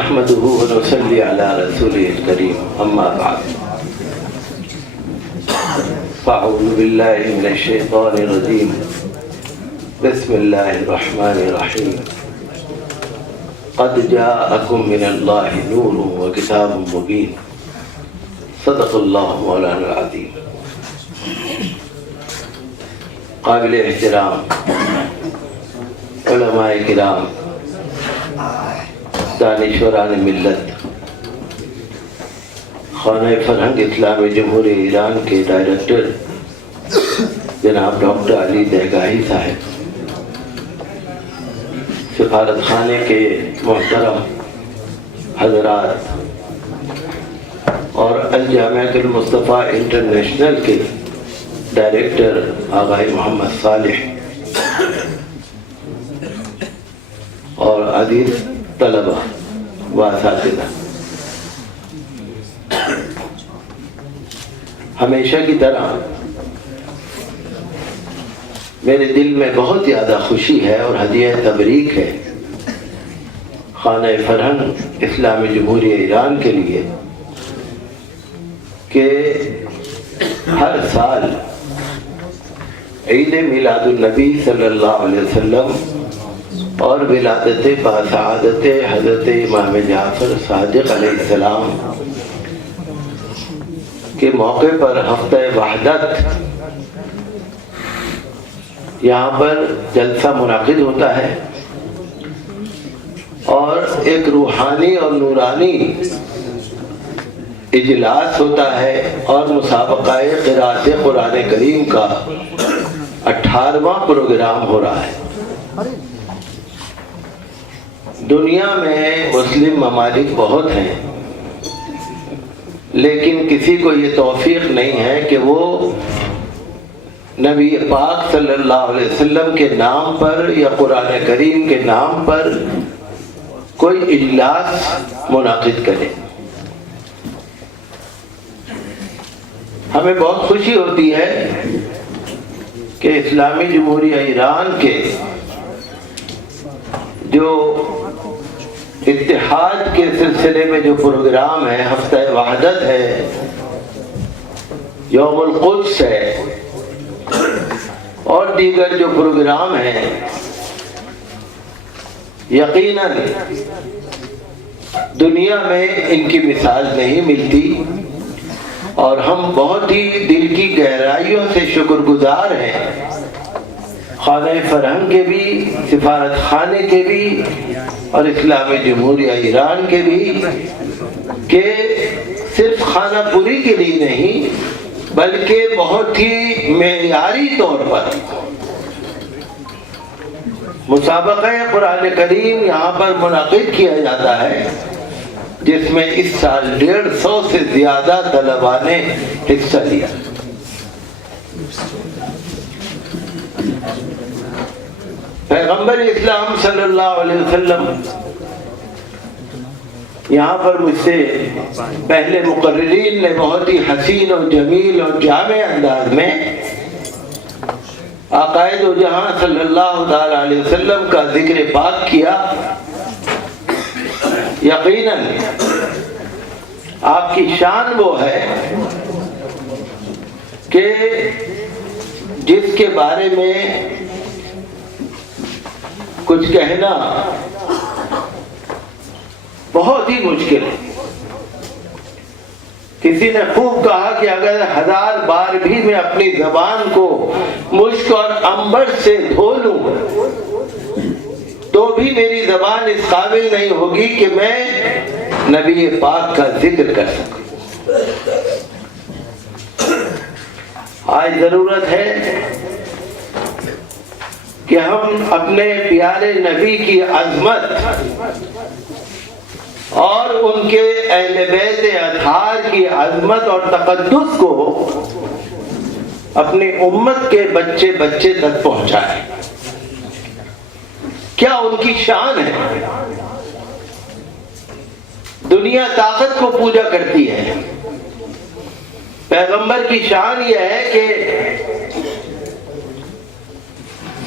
نحمده ونصلي على رسوله الكريم أما بعد فأعوذ بالله من الشيطان الرجيم بسم الله الرحمن الرحيم قد جاءكم من الله نور وكتاب مبين صدق الله مولانا العظيم. قابل احترام علماء کرام، دانشوران ملت، خانہ فرہنگ اسلامی جمہوریہ ایران کے ڈائریکٹر جناب ڈاکٹر علی دہگاہی صاحب، سفارت خانے کے محترم حضرات اور الجامعۃ المصطفیٰ انٹرنیشنل کے ڈائریکٹر آغائی محمد صالح اور عزیز طلبہ و اساتذہ، ہمیشہ کی طرح میرے دل میں بہت زیادہ خوشی ہے اور ہدیہ تبریک ہے خانہ فرہنگ اسلامی جمہوریہ ایران کے لیے کہ ہر سال عید میلاد النبی صلی اللہ علیہ وسلم اور ولادت باسعادت حضرت امام جعفر صادق علیہ السلام کے موقع پر ہفتہ وحدت یہاں پر جلسہ منعقد ہوتا ہے اور ایک روحانی اور نورانی اجلاس ہوتا ہے اور مسابقہ قراءت قرآن کریم کا 18واں پروگرام ہو رہا ہے۔ دنیا میں مسلم ممالک بہت ہیں، لیکن کسی کو یہ توفیق نہیں ہے کہ وہ نبی پاک صلی اللہ علیہ وسلم کے نام پر یا قرآن کریم کے نام پر کوئی اجلاس منعقد کرے۔ ہمیں بہت خوشی ہوتی ہے کہ اسلامی جمہوریہ ایران کے جو اتحاد کے سلسلے میں جو پروگرام ہے، ہفتہ وحدت ہے، یوم القدس ہے اور دیگر جو پروگرام ہیں، یقیناً دنیا میں ان کی مثال نہیں ملتی اور ہم بہت ہی دل کی گہرائیوں سے شکر گزار ہیں خانہ فرہنگ کے بھی، سفارت خانے کے بھی اور اسلامی جمہوریہ ایران کے بھی کہ صرف خانہ پوری کے لیے نہیں بلکہ بہت ہی معیاری طور پر مسابقہ قرآن کریم یہاں پر منعقد کیا جاتا ہے، جس میں اس سال 150 سے زیادہ طلباء نے حصہ لیا۔ پیغمبر اسلام صلی اللہ علیہ وسلم یہاں پر مجھ سے پہلے مقررین نے بہت ہی حسین اور جمیل اور جامع انداز میں عقائد و جہاں صلی اللہ تعالی علیہ وسلم کا ذکر پاک کیا۔ یقیناً آپ کی شان وہ ہے کہ جس کے بارے میں کچھ کہنا بہت ہی مشکل ہے۔ کسی نے خوب کہا کہ اگر 1000 بار بھی میں اپنی زبان کو مشک اور عنبر سے دھو لوں تو بھی میری زبان اس قابل نہیں ہوگی کہ میں نبی پاک کا ذکر کر سکوں۔ آج ضرورت ہے کہ ہم اپنے پیارے نبی کی عظمت اور ان کے اہل بیت اطہار کی عظمت اور تقدس کو اپنی امت کے بچے بچے تک پہنچائیں۔ کیا ان کی شان ہے؟ دنیا طاقت کو پوجا کرتی ہے، پیغمبر کی شان یہ ہے کہ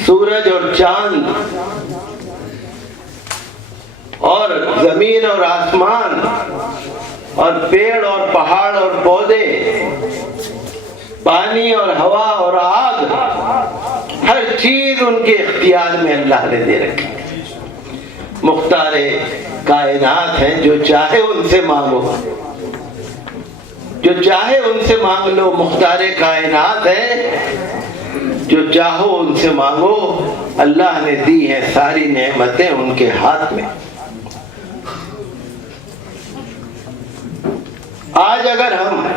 سورج اور چاند اور زمین اور آسمان اور پیڑ اور پہاڑ اور پودے، پانی اور ہوا اور آگ، ہر چیز ان کے اختیار میں اللہ نے دے رکھی۔ مختار کائنات ہیں، جو چاہے ان سے مانگو، جو چاہے ان سے مانگ لو۔ مختار کائنات ہے، جو چاہو ان سے مانگو۔ اللہ نے دی ہیں ساری نعمتیں ان کے ہاتھ میں۔ آج اگر ہم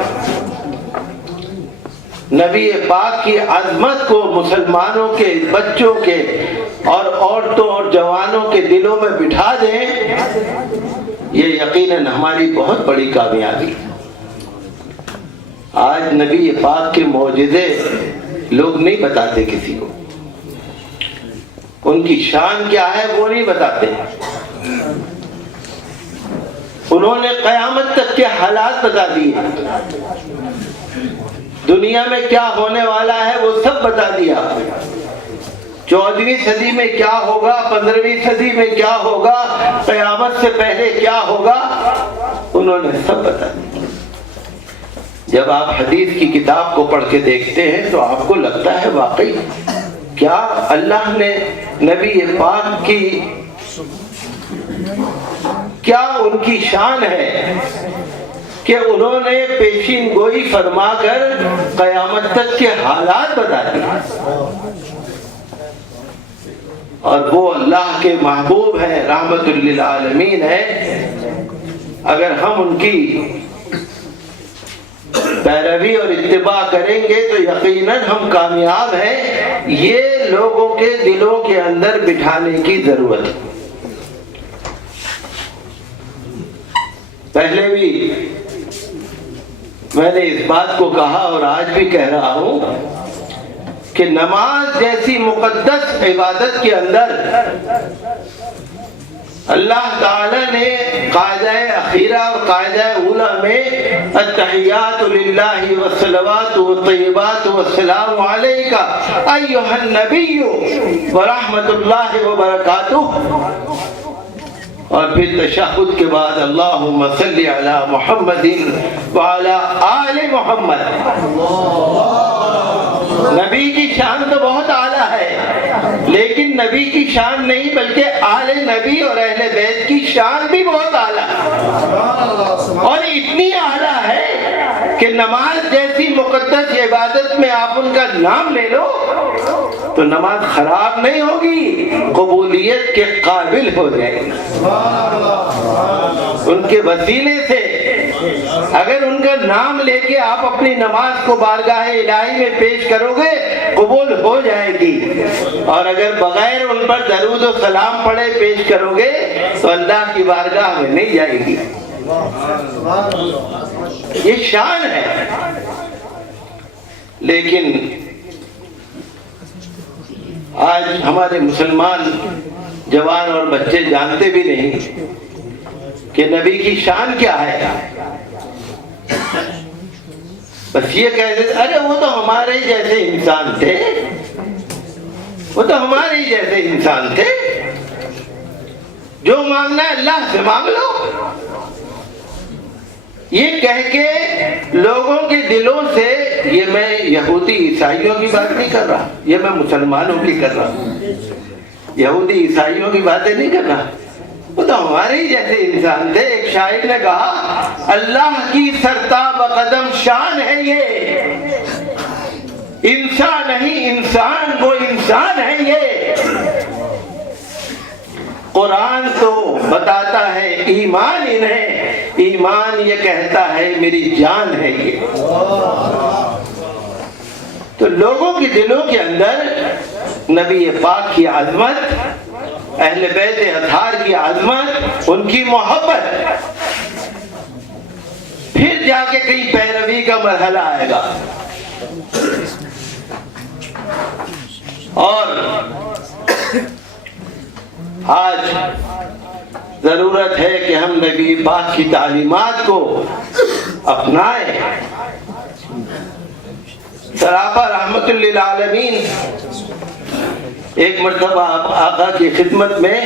نبی پاک کی عظمت کو مسلمانوں کے بچوں کے اور عورتوں اور جوانوں کے دلوں میں بٹھا دیں، یہ یقیناً ہماری بہت بڑی کامیابی۔ آج نبی پاک کے معجزے لوگ نہیں بتاتے کسی کو، ان کی شان کیا ہے وہ نہیں بتاتے۔ انہوں نے قیامت تک کے حالات بتا دیے، دنیا میں کیا ہونے والا ہے وہ سب بتا دیا۔ 14ویں صدی میں کیا ہوگا، 15ویں صدی میں کیا ہوگا، قیامت سے پہلے کیا ہوگا، انہوں نے سب بتا دیا۔ جب آپ حدیث کی کتاب کو پڑھ کے دیکھتے ہیں تو آپ کو لگتا ہے واقعی کیا اللہ نے نبی پاک کی کیا ان کی شان ہے کہ انہوں نے پیشین گوئی فرما کر قیامت تک کے حالات بتا دیے۔ اور وہ اللہ کے محبوب ہیں، رحمت للعالمین ہے۔ اگر ہم ان کی پیروی اور اتباع کریں گے تو یقیناً ہم کامیاب ہیں۔ یہ لوگوں کے دلوں کے اندر بٹھانے کی ضرورت ہے۔ پہلے بھی میں نے اس بات کو کہا اور آج بھی کہہ رہا ہوں کہ نماز جیسی مقدس عبادت کے اندر اللہ تعالی نے قاعدہ اخیرہ اور قاعدہ اولا میں التحیات للہ والصلوات والطیبات والسلام علیک ایھا النبی ورحمۃ اللہ وبرکاتہ، اور پھر تشہد کے بعد اللہم صلی علی محمد وعلی آل محمد۔ نبی کی شان تو بہت اعلیٰ ہے، لیکن نبی کی شان نہیں بلکہ آل نبی اور اہل بیت کی شان بھی بہت اعلیٰ ہے، اور اتنی اعلیٰ ہے کہ نماز جیسی مقدس عبادت میں آپ ان کا نام لے لو تو نماز خراب نہیں ہوگی، قبولیت کے قابل ہو جائے گی۔ ان کے وسیلے سے اگر ان کا نام لے کے آپ اپنی نماز کو بارگاہ الہی میں پیش کرو گے قبول ہو جائے گی، اور اگر بغیر ان پر درود و سلام پڑھے پیش کرو گے تو اللہ کی بارگاہ میں نہیں جائے گی۔ یہ شان ہے، لیکن آج ہمارے مسلمان جوان اور بچے جانتے بھی نہیں کہ نبی کی شان کیا ہے۔ بس یہ کہہ دیتے ارے وہ تو ہمارے ہی جیسے انسان تھے، وہ تو ہمارے ہی جیسے انسان تھے، جو مانگنا ہے اللہ سے مانگ لو۔ یہ کہہ کے لوگوں کے دلوں سے، یہ میں یہودی عیسائیوں کی بات نہیں کر رہا، یہ میں مسلمانوں کی کر رہا ہوں، یہودی عیسائیوں کی باتیں نہیں کر رہا، وہ تو ہمارے ہی جیسے انسان تھے۔ ایک شاعر نے کہا اللہ کی سرتاب قدم شان ہے یہ، انسان نہیں انسان وہ انسان ہے یہ۔ قرآن تو بتاتا ہے ایمان انہیں، ایمان یہ کہتا ہے میری جان ہے یہ۔ تو لوگوں کے دلوں کے اندر نبی پاک کی عظمت، اہل بیت اطہار کی عظمت، ان کی محبت، پھر جا کے کہیں پیروی کا مرحلہ آئے گا۔ اور آج ضرورت ہے کہ ہم نبی پاک کی تعلیمات کو اپنائیں۔ سراپا رحمت للعالمین ایک مرتبہ آقا کی خدمت میں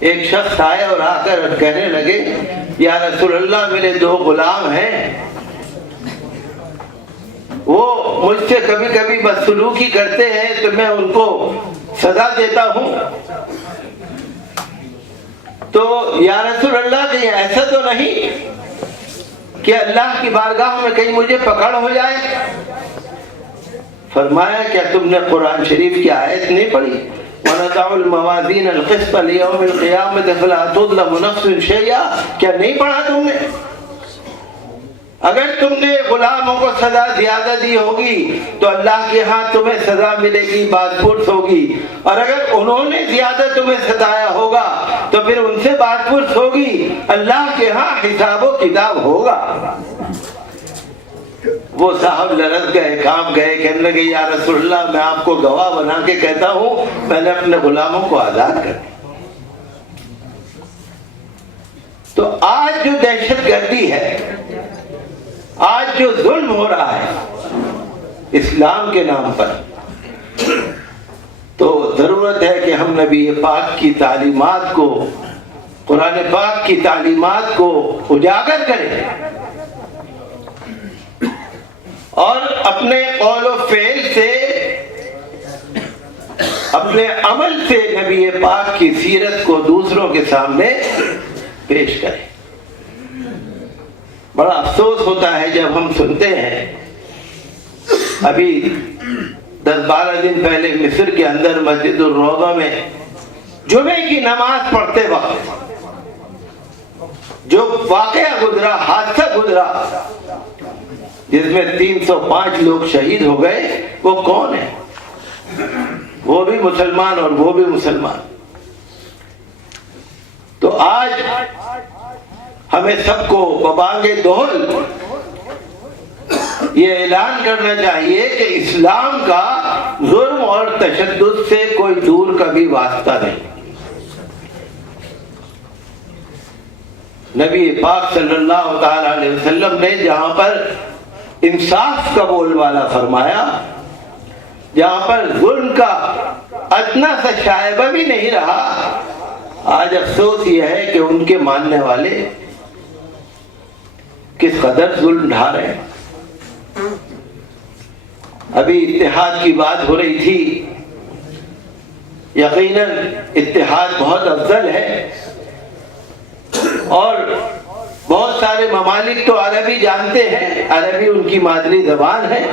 ایک شخص آئے اور آ کر کہنے لگے یا رسول اللہ میرے 2 غلام ہیں، وہ مجھ سے کبھی کبھی بدسلوکی کرتے ہیں تو میں ان کو سزا دیتا ہوں، تو یا رسول اللہ کہیں ایسا تو نہیں کہ اللہ کی بارگاہ میں کہیں مجھے پکڑ ہو جائے؟ فرمایا کیا تم نے قرآن شریف کی آیت نہیں پڑھی؟ وَنَضَعُ الْمَوَازِينَ الْقِسْطَ لِيَوْمِ الْقِيَامَةِ فَلَا تُظْلَمُ نَفْسٌ شَيْئًا، کیا نہیں پڑھا تم نے؟ اگر تم نے غلاموں کو سزا زیادہ دی ہوگی تو اللہ کے ہاں تمہیں سزا ملے گی، بات پرس ہوگی، اور اگر انہوں نے زیادہ تمہیں ستایا ہوگا تو پھر ان سے بات پرس ہوگی، اللہ کے ہاں حساب و کتاب ہوگا۔ وہ صاحب لرز گئے، کام گئے، کہنے لگے یا رسول اللہ میں آپ کو گواہ بنا کے کہتا ہوں میں نے اپنے غلاموں کو آزاد کر دیا۔ تو آج جو دہشت گردی ہے، آج جو ظلم ہو رہا ہے اسلام کے نام پر، تو ضرورت ہے کہ ہم نبی پاک کی تعلیمات کو، قرآن پاک کی تعلیمات کو اجاگر کریں اور اپنے قول و فعل سے، اپنے عمل سے نبی پاک کی سیرت کو دوسروں کے سامنے پیش کریں۔ بڑا افسوس ہوتا ہے جب ہم سنتے ہیں، ابھی 10-12 دن پہلے مصر کے اندر مسجد الروضہ میں جمعے کی نماز پڑھتے وقت جو واقعہ گزرا، حادثہ گزرا، جس میں 305 لوگ شہید ہو گئے، وہ کون ہے؟ وہ بھی مسلمان اور وہ بھی مسلمان۔ تو آج ہمیں سب کو ببانگ دہل یہ اعلان کرنا چاہیے کہ اسلام کا ظلم اور تشدد سے کوئی دور کا بھی واسطہ نہیں۔ نبی پاک صلی اللہ تعالی علیہ وسلم نے جہاں پر انصاف کا بول بالا فرمایا، جہاں پر ظلم کا ادنا سا شائبہ بھی نہیں رہا، آج افسوس یہ ہے کہ ان کے ماننے والے کس قدر ظلم ڈھا رہے ہیں۔ ابھی اتحاد کی بات ہو رہی تھی، یقیناً اتحاد بہت افضل ہے، اور بہت سارے ممالک تو عربی جانتے ہیں، عربی ان کی مادری زبان ہے،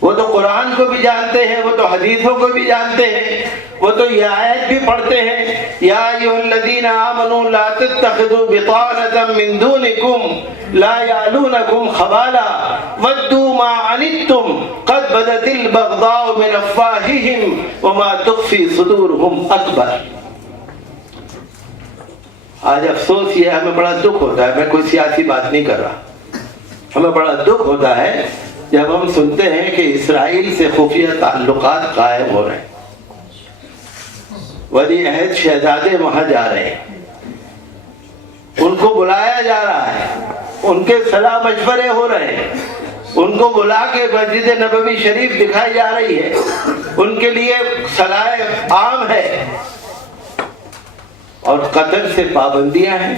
وہ تو قرآن کو بھی جانتے ہیں، وہ تو حدیثوں کو بھی جانتے ہیں، وہ تو یہ آیت بھی پڑھتے ہیں، یا ایھا الذین آمنوا لا تتخذوا بطانة من دونکم لا یعلونکم خبالا ودوا ما عنتم قد بدت البغضاء من افواہہم وما تخفی صدورہم اکبر۔ آج افسوس یہ ہمیں بڑا دکھ ہوتا ہے، میں کوئی سیاسی بات نہیں کر رہا، ہمیں بڑا دکھ ہوتا ہے جب ہم سنتے ہیں کہ اسرائیل سے خفیہ تعلقات قائم ہو رہے ہیں، ولی عہد شہزادے وہاں جا رہے ہیں، ان کو بلایا جا رہا ہے، ان کے صلاح مشورے ہو رہے ہیں، ان کو بلا کے مسجد نبوی شریف دکھائی جا رہی ہے، ان کے لیے صلاح عام ہے، اور قطر سے پابندیاں ہیں،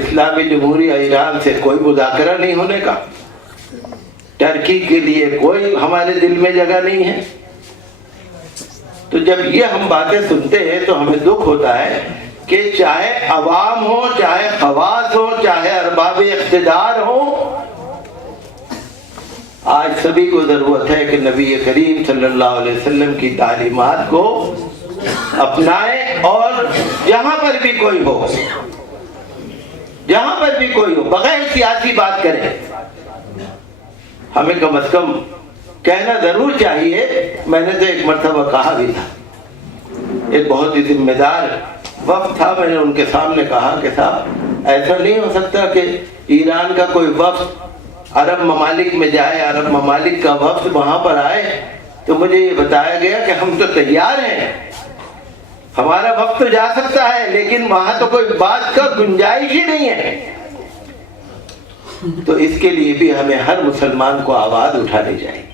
اسلامی جمہوریہ ایران سے کوئی مذاکرہ نہیں ہونے کا، ترکی کے لیے کوئی ہمارے دل میں جگہ نہیں ہے۔ تو جب یہ ہم باتیں سنتے ہیں تو ہمیں دکھ ہوتا ہے کہ چاہے عوام ہو، چاہے خواص ہو، چاہے ارباب اقتدار ہو، آج سبھی کو ضرورت ہے کہ نبی کریم صلی اللہ علیہ وسلم کی تعلیمات کو اپنائیں، اور جہاں پر بھی کوئی ہو، جہاں پر بھی کوئی ہو، بغیر سیاسی بات کریں۔ ہمیں کم از کم کہنا ضرور چاہیے، میں نے تو ایک مرتبہ کہا بھی تھا، ایک بہت ہی ذمہ دار وفد تھا، میں نے ان کے سامنے کہا کہ صاحب ایسا نہیں ہو سکتا کہ ایران کا کوئی وفد عرب ممالک میں جائے، عرب ممالک کا وفد وہاں پر آئے، تو مجھے یہ بتایا گیا کہ ہم تو تیار ہیں، ہمارا وقت تو جا سکتا ہے، لیکن وہاں تو کوئی بات کا گنجائش ہی نہیں ہے۔ تو اس کے لیے بھی ہمیں ہر مسلمان کو آواز اٹھانی چاہیے۔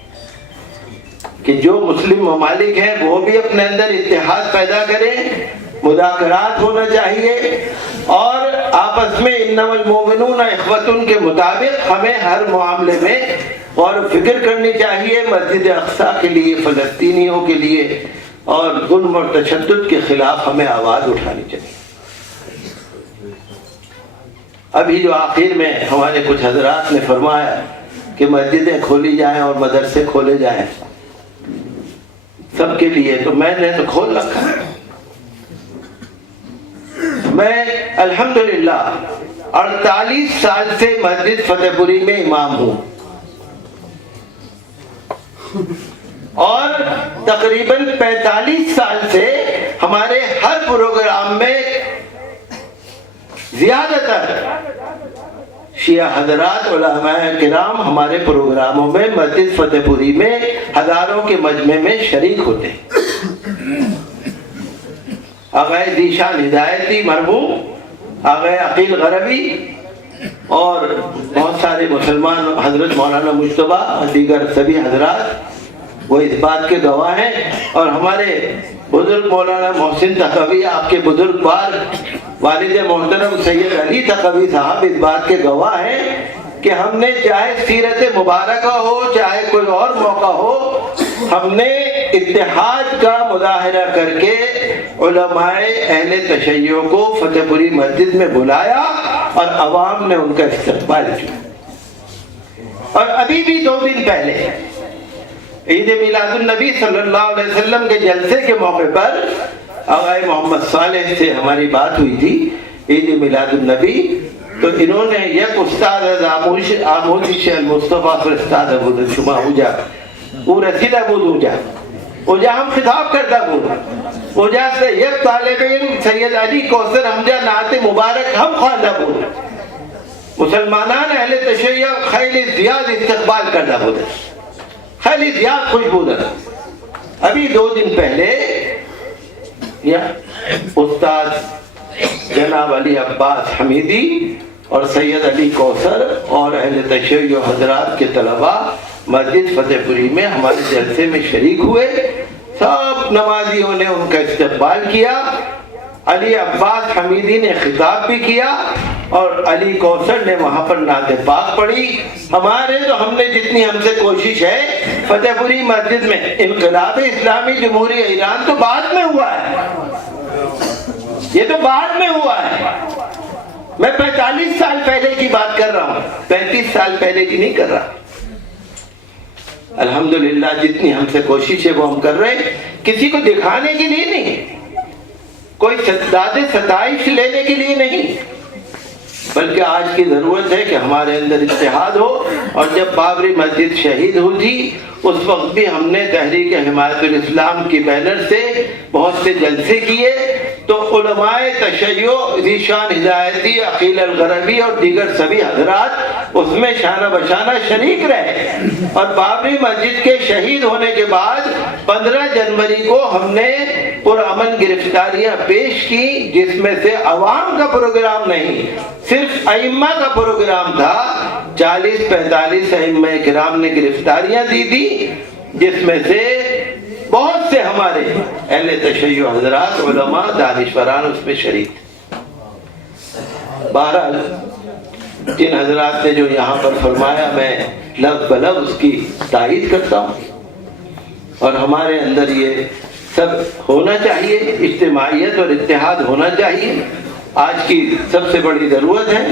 کہ جو مسلم ممالک ہیں وہ بھی اپنے اندر اتحاد پیدا کریں، مذاکرات ہونا چاہیے، اور آپس میں انما المؤمنون اخوۃ کے مطابق ہمیں ہر معاملے میں غور و فکر کرنی چاہیے، مسجد اقصی کے لیے، فلسطینیوں کے لیے، اور ظلم اور تشدد کے خلاف ہمیں آواز اٹھانی چاہیے۔ ابھی جو آخر میں ہمارے کچھ حضرات نے فرمایا کہ مسجدیں کھولی جائیں اور مدرسے کھولے جائیں سب کے لیے، تو میں نے تو کھول رکھا ہے۔ میں الحمدللہ 48 سال سے مسجد فتح پوری میں امام ہوں، اور تقریباً 45 سال سے ہمارے ہر پروگرام میں زیادہ تر شیعہ حضرات علماء کرام ہمارے پروگراموں میں مسجد فتح پوری میں ہزاروں کے مجمع میں شریک ہوتے ہیں۔ آغا ذیشان ہدایتی مرحوم، آغا عقیل غربی، اور بہت سارے مسلمان، حضرت مولانا مجتبیٰ، دیگر سبھی حضرات وہ اس بات کے گواہ ہیں، اور ہمارے بزرگ مولانا محسن تقوی، آپ کے بزرگوار والد محترم سید علی تقوی صاحب اس بات کے گواہ ہیں کہ ہم نے چاہے سیرت مبارکہ ہو، چاہے کوئی اور موقع ہو، ہم نے اتحاد کا مظاہرہ کر کے علماء اہل تشیع کو فتح پوری مسجد میں بلایا اور عوام نے ان کا استقبال کیا۔ اور ابھی بھی 2 دن پہلے عید میلاد النبی صلی اللہ علیہ وسلم کے جلسے کے موقع پر آقا محمد صالح سے ہماری بات ہوئی تھی عید میلاد النبی، تو انہوں نے یک استاد آموزش المصطفیٰ فرستاد ابود شما اوجا او رسید ابود اوجا ہم خطاب کرتا بود اوجا سے یک طالب علم سید علی کوثر حمزہ نعت مبارک ہم خواندہ بود، مسلمانان اہل تشیع خیلی زیاد استقبال کرتا بود، خیلی زیاد خوش بود۔ ابھی 2 دن پہلے استاد جناب علی عباس حمیدی اور سید علی کوثر اور اہل تشیع حضرات کے طلباء مسجد فتح پوری میں ہمارے جلسے میں شریک ہوئے، سب نمازیوں نے ان کا استقبال کیا، علی عباس حمیدی نے خطاب بھی کیا، اور علی کوثر نے وہاں پر نعت پاک پڑھی۔ ہمارے تو ہم نے جتنی ہم سے کوشش ہے فتح پوری مسجد میں، انقلاب اسلامی جمہوریہ ایران تو بعد میں ہوا ہے، یہ تو بعد میں ہوا ہے، میں 45 سال پہلے کی بات کر رہا ہوں، 35 سال پہلے کی نہیں کر رہا۔ الحمدللہ جتنی ہم سے کوشش ہے وہ ہم کر رہے ہیں، کسی کو دکھانے کے لیے نہیں، کوئی داد ستائش لینے کے لیے نہیں، بلکہ آج کی ضرورت ہے کہ ہمارے اندر اتحاد ہو۔ اور جب بابری مسجد شہید ہوئی تھی اس وقت بھی ہم نے تحریک حمایت الاسلام کی بینر سے بہت سے جلسے کیے، تو علماء تشیع ذیشان ہدایتی، عقیل الغربی اور دیگر سبھی حضرات اس میں شانہ بشانہ شریک رہے، اور بابری مسجد کے شہید ہونے کے بعد 15 جنوری کو ہم نے پرامن گرفتاریاں پیش کی، جس میں سے عوام کا پروگرام نہیں، صرف ائمہ کا پروگرام تھا۔ 40-45 ائمہ کرام نے گرفتاریاں دی تھی، جس میں سے بہت سے ہمارے اہل تشیع حضرات، علماء، دانشوران اس میں شریک تھے۔ بہرحال جن حضرات نے جو یہاں پر فرمایا میں لفظ بلفظ اس کی تائید کرتا ہوں، اور ہمارے اندر یہ سب ہونا چاہیے، اجتماعیت اور اتحاد ہونا چاہیے، آج کی سب سے بڑی ضرورت ہے۔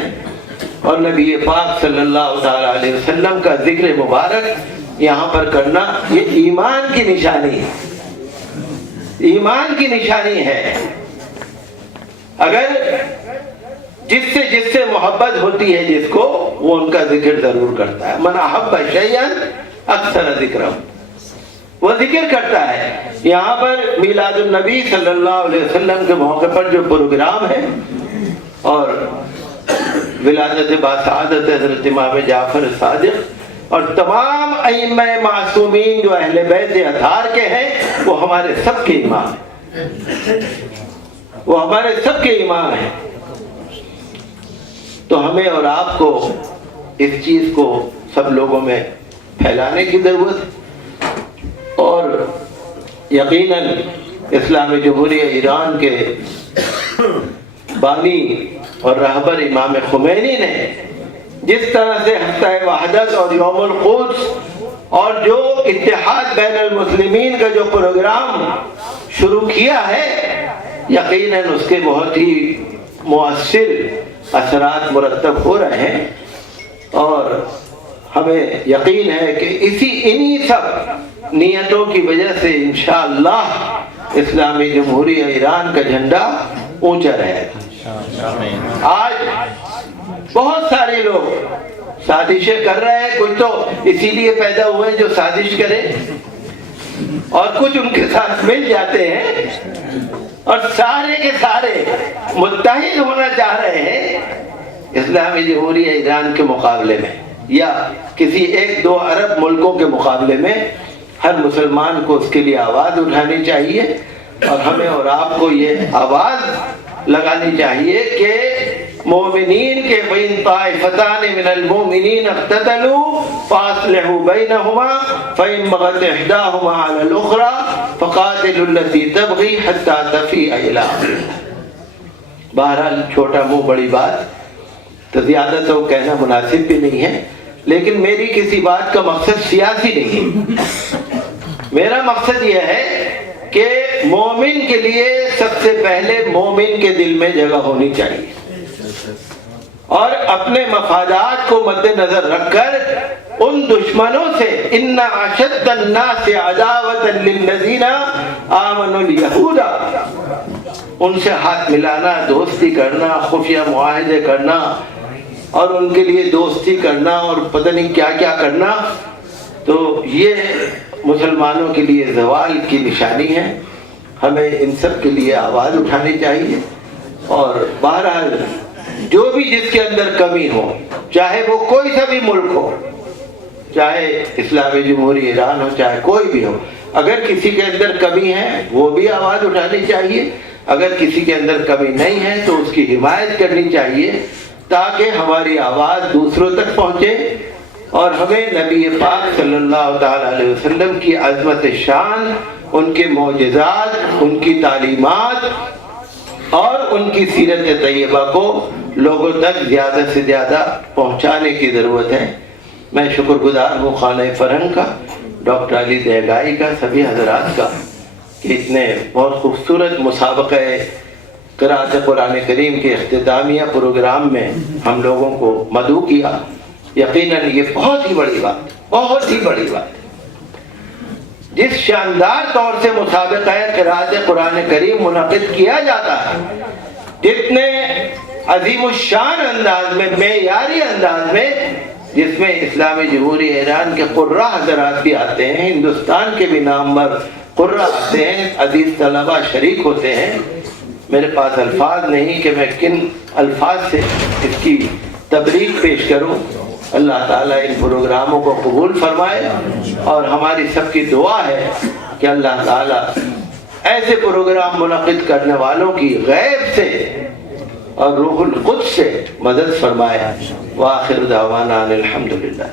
اور نبی پاک صلی اللہ تعالیٰ علیہ وسلم کا ذکر مبارک یہاں پر کرنا یہ ایمان کی نشانی ہے، ایمان کی نشانی ہے۔ اگر جس سے محبت ہوتی ہے جس کو، وہ ان کا ذکر ضرور کرتا ہے۔ من احب شیئا اکثر ذکرہ، وہ ذکر کرتا ہے۔ یہاں پر میلاد النبی صلی اللہ علیہ وسلم کے موقع پر جو پروگرام ہے، اور ولادت باسعادت حضرت امام جعفر صادق اور تمام ائمہ معصومین جو اہل بیت اطہار کے ہیں، وہ ہمارے سب کے امام ہیں، وہ ہمارے سب کے امام ہیں۔ تو ہمیں اور آپ کو اس چیز کو سب لوگوں میں پھیلانے کی ضرورت ہے، اور یقیناً اسلامی جمہوریہ ایران کے بانی اور رہبر امام خمینی نے جس طرح سے ہفتہ وحدت اور یوم القدس اور جو اتحاد بین المسلمین کا جو پروگرام شروع کیا ہے، یقیناً اس کے بہت ہی مؤثر اثرات مرتب ہو رہے ہیں، اور ہمیں یقین ہے کہ انہی سب نیتوں کی وجہ سے انشاءاللہ اسلامی جمہوریہ ایران کا جھنڈا اونچا رہے گا۔ آج بہت سارے لوگ سازشیں کر رہے ہیں، کچھ تو اسی لیے پیدا ہوئے جو سازش کرے، اور کچھ ان کے ساتھ مل جاتے ہیں اور سارے کے سارے متحد ہونا چاہ رہے ہیں اسلامی جمہوریہ ایران کے مقابلے میں، یا کسی ایک دو عرب ملکوں کے مقابلے میں۔ ہر مسلمان کو اس کے لیے آواز اٹھانی چاہیے، اور ہمیں اور آپ کو یہ آواز لگانی چاہیے کہ مومنین کے بین طائفتان من المؤمنین اقتتلوا فاصلحوا بینہما فإن بغت احداہما علی الاخری فقاتلوا التی تبغی حتی تفیء الی امر اللہ۔ بہرحال چھوٹا منہ بڑی بات، تو زیادہ تو کہنا مناسب بھی نہیں ہے، لیکن میری کسی بات کا مقصد سیاسی نہیں ہے۔ میرا مقصد یہ ہے کہ مومن کے لیے سب سے پہلے مومن کے دل میں جگہ ہونی چاہیے، اور اپنے مفادات کو مد نظر رکھ کر ان دشمنوں سے ان اشد الناس عداوۃ للذین آمنوا الیہود، ان سے ہاتھ ملانا، دوستی کرنا، خفیہ معاہدے کرنا، اور ان کے لیے دوستی کرنا اور پتہ نہیں کیا کیا کرنا، تو یہ مسلمانوں کے لیے زوال کی نشانی ہے۔ ہمیں ان سب کے لیے آواز اٹھانی چاہیے، اور بہرحال جو بھی جس کے اندر کمی ہو، چاہے وہ کوئی سا بھی ملک ہو، چاہے اسلامی جمہوریہ ایران ہو، چاہے کوئی بھی ہو، اگر کسی کے اندر کمی ہے وہ بھی آواز اٹھانی چاہیے، اگر کسی کے اندر کمی نہیں ہے تو اس کی حمایت کرنی چاہیے، تاکہ ہماری آواز دوسروں تک پہنچے، اور ہمیں نبی پاک صلی اللہ تعالی علیہ وسلم کی عظمت شان، ان کے معجزات، ان کی تعلیمات اور ان کی سیرت طیبہ کو لوگوں تک زیادہ سے زیادہ پہنچانے کی ضرورت ہے۔ میں شکر گزار ہوں خانہ فرہنگ کا، ڈاکٹر علی دیگائی کا، سبھی حضرات کا، کہ اتنے بہت خوبصورت مسابقہ قرأت قرآن کریم کے اختتامیہ پروگرام میں ہم لوگوں کو مدعو کیا۔ یقیناً یہ بہت ہی بڑی بات، بہت ہی بڑی بات۔ جس شاندار طور سے مسابقہ قرأت قرآن کریم منعقد کیا جاتا ہے، جتنے عظیم الشان انداز میں، معیاری انداز میں، جس میں اسلامی جمہوریہ ایران کے قراء حضرات بھی آتے ہیں، ہندوستان کے بھی نامور قراء آتے ہیں، عزیز طلباء شریک ہوتے ہیں، میرے پاس الفاظ نہیں کہ میں کن الفاظ سے اس کی تبریک پیش کروں۔ اللہ تعالیٰ ان پروگراموں کو قبول فرمائے، اور ہماری سب کی دعا ہے کہ اللہ تعالیٰ ایسے پروگرام منعقد کرنے والوں کی غیب سے اور روح القدس سے مدد فرمائے۔ وآخر دعوانا ان الحمدللہ۔